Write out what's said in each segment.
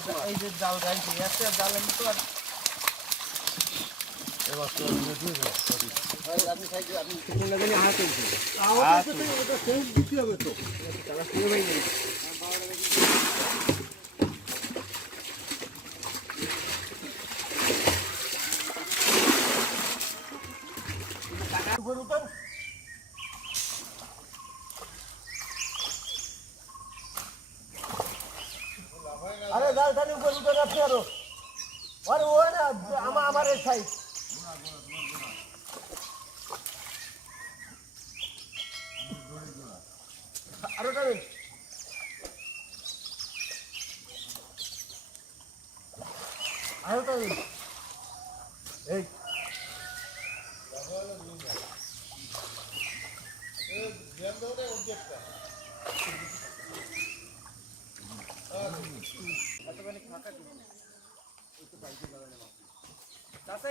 এই যে জাল গাইছি একটা আমি তো আর আরে জাল খালি উপর উঠে রাখছি আরও আরে ও না আমার আমার এই সাইড আরও টানেন আরও টানেন এই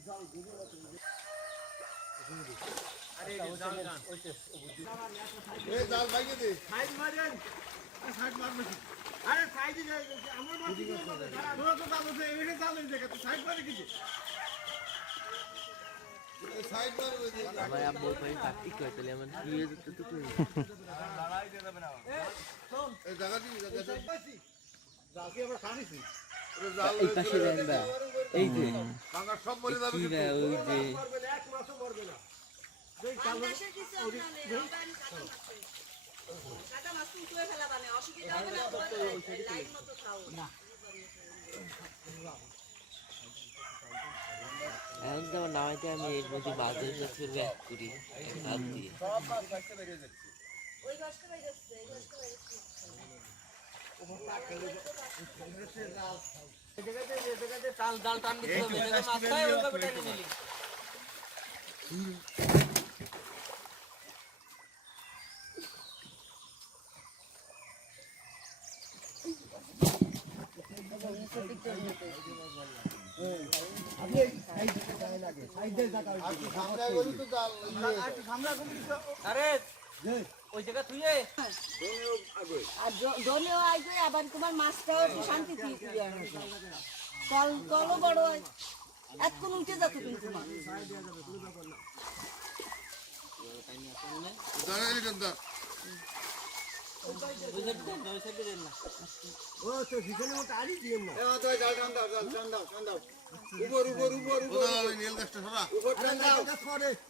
রে ওই যে বাংলাদেশের কিছু আপনার নেই, আমরা আনি কাটা মাছে। কাটা মাছ তো উঠে ফেলা বানে, অসুবিধা হবে না, তোমার এই মতো খাও। এখন তো আমার নামাইতে আমি এর মধ্যে বাজার কাছে ব্যাক করি হাত দিয়ে। ওই গাছটা বাইরে যাচ্ছে, এই গাছটা বাইরে যাচ্ছে। আরে ওই জায়গা তুই আর দলেও আইবে, আবার তোমার মাছটাও একটু শান্তি দিয়ে। তল তলও বড় হয়। এতক্ষণ উঠে যেত কিন্তু। ও তো ভিতরে মতো আরই দিয়ে না আমি নামা লাগবো তলটা নিয়ে সাইড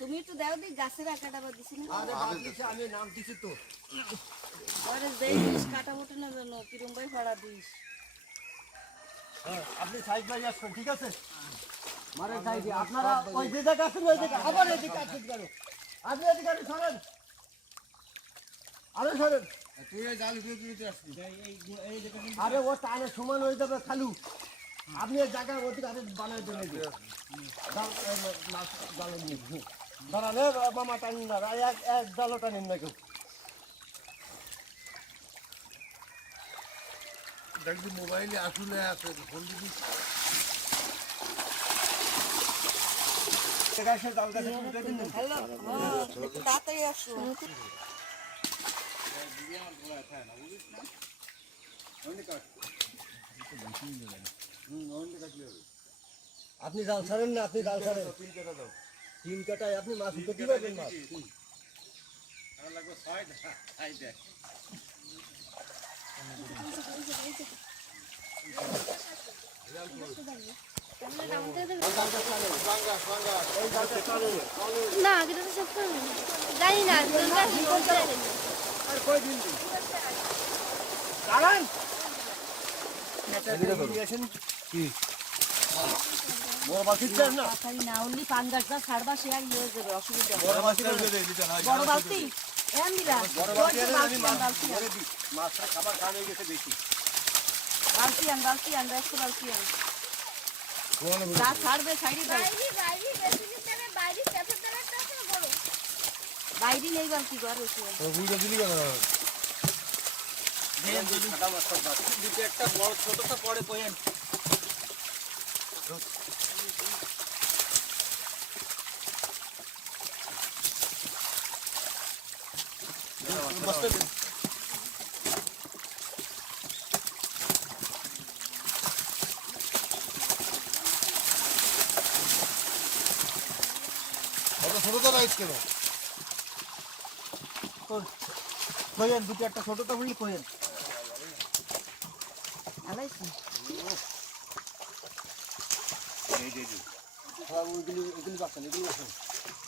তুমি দাও দি গাছের আকাটা বা দিছি না? আরে বাদ দিছি আমি নাম দিছি তো। পরে দেই দিস কাটা মোটে না যেন কিরম ভাই ফাড়া দিস। হ্যাঁ, আপনি সাইড আসবেন ঠিক আছে? মারে সাইডে আপনারা ওই যে জায়গা আছেন ওই জায়গা আবার এদিকে আসেন আপনি এদিকে সরেন। আরে সরেন। আরে ও টানে সমান হয়ে যাবে খালু। আপনি এই জায়গা ওদিকে আরে বানাই। জাল, নিয়ে। দাঁড়ান মামা টানিন না এক এক জালও টানিন না কেউ। দেখছি মোবাইলে আসলে আছে ফোন দিবি। হ্যালো তাড়াতাড়ি আসো। আপনি জাল ছাড়েন না, আপনি জাল ছাড়েন। তিন কাটায় আপনি মাছ উঠতে পারবেন মাছ? না এটা তো সব জানি না। আর কই দিন? দাঁড়ান। বড় মাছ দিচ্ছেন না? তাড়াতাড়ি না হলে পাঙ্গাসটা ছাড়বা সে আর ইয়ে হয়ে যাবে অসুবিধা। বড় বালতি এম দিলা বড় বালতি আমি মাছ ধরে দিই মাছটা খাবার খাওয়া গেছে বেশি। বালতি আন বালতি আন ব্যস্ত বালতি আন। যা ছাড়বে সাইডে দাও। বাইরে বাইরে বেশি দিতে হবে বাইরে চাপের দাঁড়াতে আছে বড় বাইরে নেই বালতি ঘর বসে দুটো একটা বড় ছোটটা পরে কইেন অত ছোটটা রাইস কেন কইেন দুটো একটা ছোটটা বললি কইেন আলাইছি ওইগুলি ওইগুলি বাচ্চা এগুলি বাচ্চা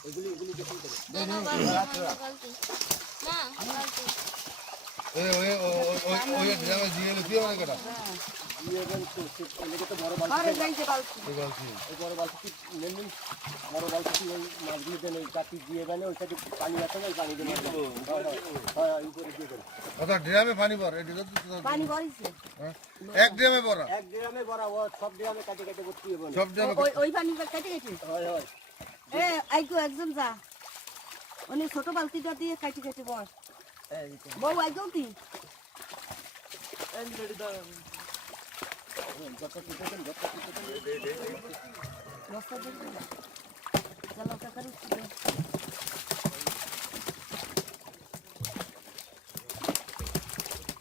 এগুলি এগুলি দেখুন করে না না বালতি না, বালতি না বালতি ওই ওই ওই- ওই দিয়ে দিয়ে কটা ওই বালতি বালতি। বালতি বালতি পানি আছে না ওই পানি দিয়ে মাছ দেন। এই করে দিয়ে দেন। কথা ড্রামে পানি পর এটা তো তো- পানি ভরিছে? এক ড্রামে পড়া এক ড্রামে বড় ও সব ড্রামে কাটে কাটে ভর্তি হবে সব ড্রামে ওই ওই পানি কেটে কেটে? হয় হয়। এ আইগো একজন যা। উনি ছোট বালতিটা দিয়ে কাটি কাটি বস বউ আইগো কি বস্তা দেখবে চলো ওটা করো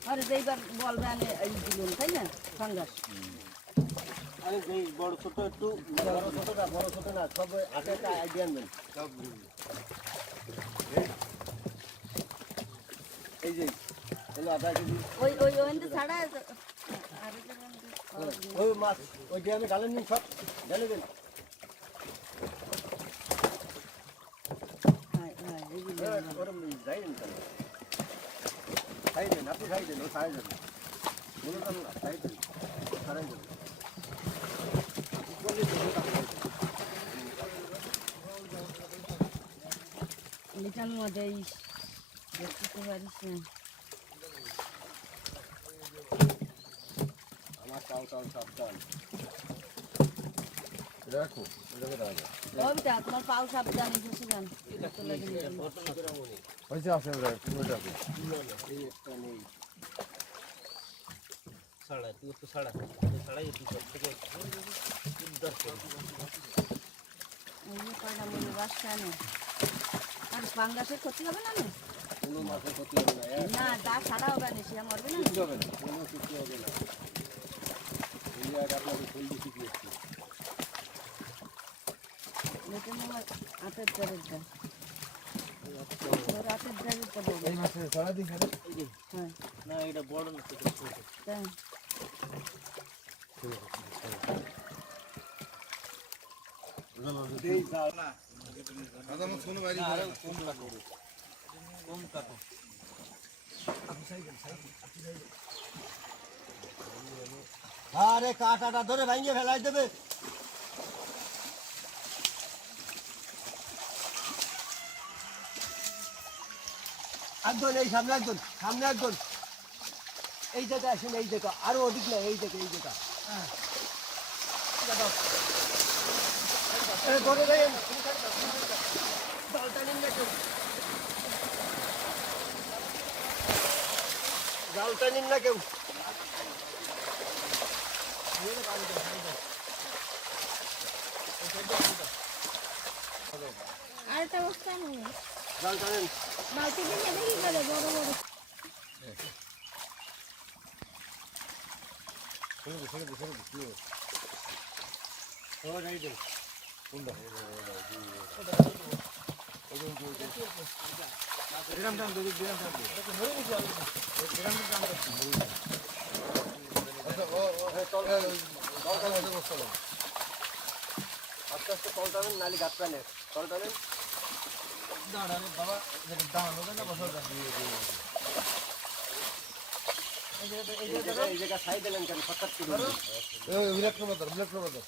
আরে এইবার বলবে আনে এই দিলুন তাই না? ফাঙ্গাস আরে এই বড় ছোট একটু বড় ছোট না বড় ছোট না সব হাতে একটা আইডিয়া আনবেন এই যে ওই ওই ওইতে ছাড়া ওই মাছ ওই ড্রামে ঢালেন নিন সব দেন। হ্যাঁ হ্যাঁ হ্যাঁ, দেন আপনি খাই দেন ও খাই দেন। বলে দেন না খাই দেন খাই দেন। লিটার মধ্যে দেখতে পারিস না। আমার চাও চাও সব চাল রাখো এটাকে রাখো ওইটা তোমার পাও সাবধান এসেছে জান পয়সা আছে আমরা ওইটা আছে এই একটা নেই ছাড়া তুই তো ছাড়া ছাড়াই তুই সব থেকে এই যে কয়টা মনে বাস কেন আর পাঙ্গাসের ক্ষতি হবে না? কোনো মাছের ক্ষতি হবে না না যা ছাড়া হবে না সে মরবে না কিচ্ছু হবে না, কোনো কিছু হবে না না এটা বড় না কম কাটো আরে কাটাটা ধরে ভাঙিয়ে ফেলাই দেবে। একজন এই সামনে একজন সামনে একজন এই জায়গা আসেন এই জায়গা আরও অধিক না, এই জায়গা এই জায়গা জালটা নিন না কেউ। আর একটা বস্তা নেই বালতি দিয়ে কি করে বড় বড়। ও রাইট আচ্ছা ও ও দরকার আছে বসতে হবে আস্তে আস্তে কল টানেন নালি গাছ টানেন কল টানেন এই জায়গায়- এই জায়গা সাইড দিলেন কেন হঠাৎ করে বিরাট ধর বিরাট নম্বর ধর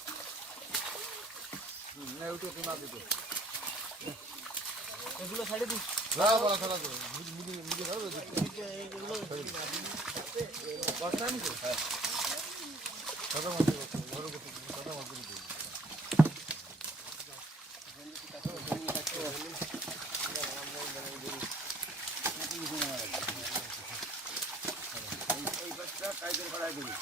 না বলা খারাপ করে মুদি মুদি মুদি খারাপ করে সাদা মাছ বড় কথা সাদা মাছ এই বাচ্চা টাইগার ভাড়ায় দিবি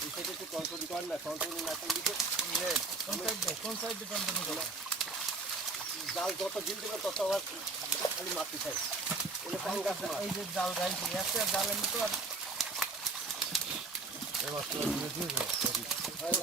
এই সাইডে একটু কন্ট্রোল কর না কন্ট্রোল না করলে তো জাল যত দিন দেবে তত আবার খালি মাটি খাই। এই যে জাল গাইছি একটা জাল আমি তো আর এই মাছটা দিয়ে দিয়েছে। হয়,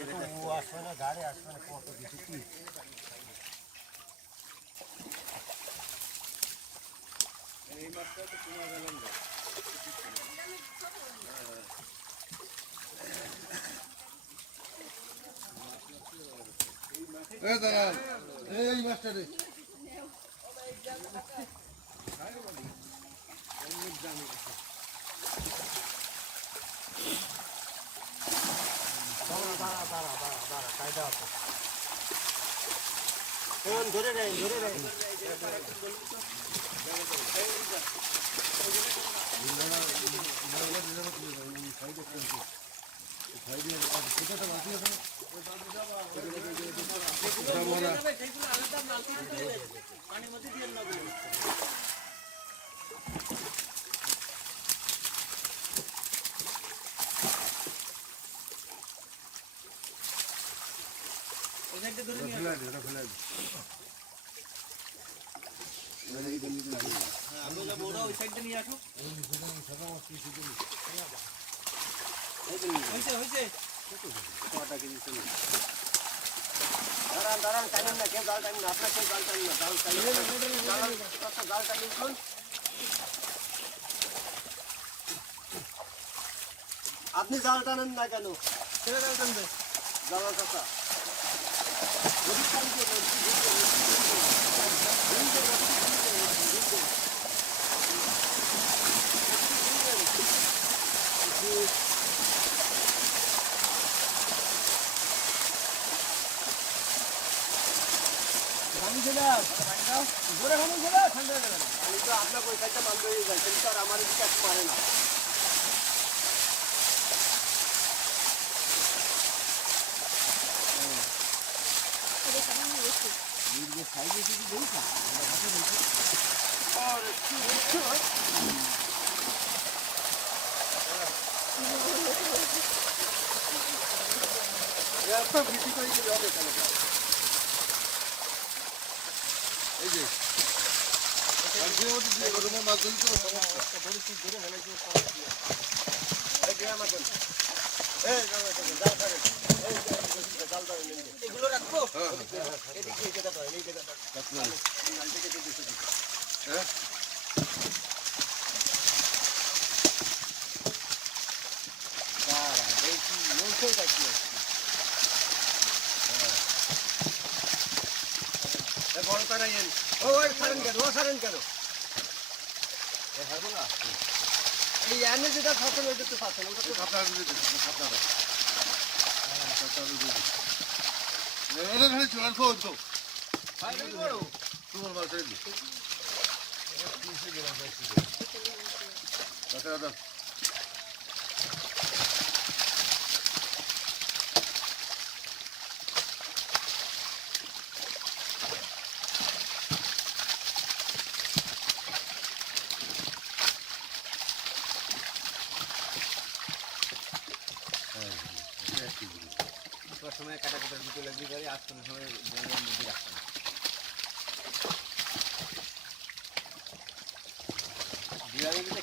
আপনি সাইডে আপনি নিচে নিন। না কেন এই দাঁড়ান এই মাছটা রে ফোন ধরে নেন ধরে নেন ফেলাই দে এটা ফেলাই দে দাঁড়ান দাঁড়ান টাইমেন না কেউ জাল টাইমেন না আপনার কেউ জাল টাইমেন না জাল টাইমেন জাল জাল টাইমেন শুন আপনি জাল টানেন না কেন জাল কাকা বলছি। আমি তো আপনার পয়সাটা মানতে যাই কিন্তু আর আমার দিকে এক পারে না একটা বিক্রি করে দিলে হবে কেন এই যে মাছের মধ্যে দিয়ে গরমে মাছ ধরি তো সমস্যা এগুলো রাখব হ্যাঁ এদিকে এই জায়গাটা এই জায়গাটা হ্যাঁ। বড় তারাইয়েন ও সারেন কেন? ও সারেন কেন? এই এনে যেটা থাকেন ওইটা তো পাচ্ছেন ওটা তো তোমার মাছ এই দাদা দাদা সময় কাটা কাটা দুটো লাগবে করে আজ কোনো সময় বনের মধ্যে রাখতাম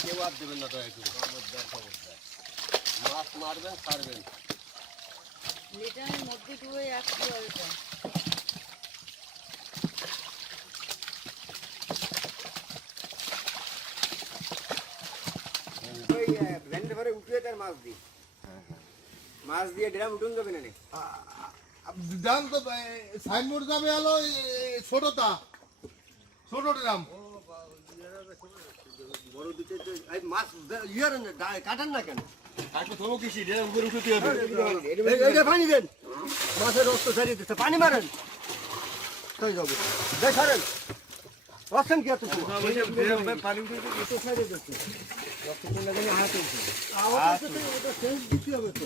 কেউ আর দেবেন না দয়া করে। খবরদার খবরদার। মাছ মারবেন ছাড়বেন। লিটারের মধ্যে ডুবে একটু এটা ওই ভ্যানের উঠিয়ে তার মাছ দিই মাছ দিয়ে ড্রাম উঠুন যাবে না নে। দাম তো সাইনবোর্ড যাবে হলো ছোটটা। ছোট। ড্রাম বড় দিতে মাছ ইয়ে কাটেন না কেন? পানি দেন। মাছের রক্ত ছাড়িয়ে দিচ্ছে পানি মারেন। তাই যাব। দেখ ছাড়েন রসেন কি এত পানি ছাড়িয়ে দিচ্ছে। আওয়াজ তো এটা সেন্স দিতে হবে তো।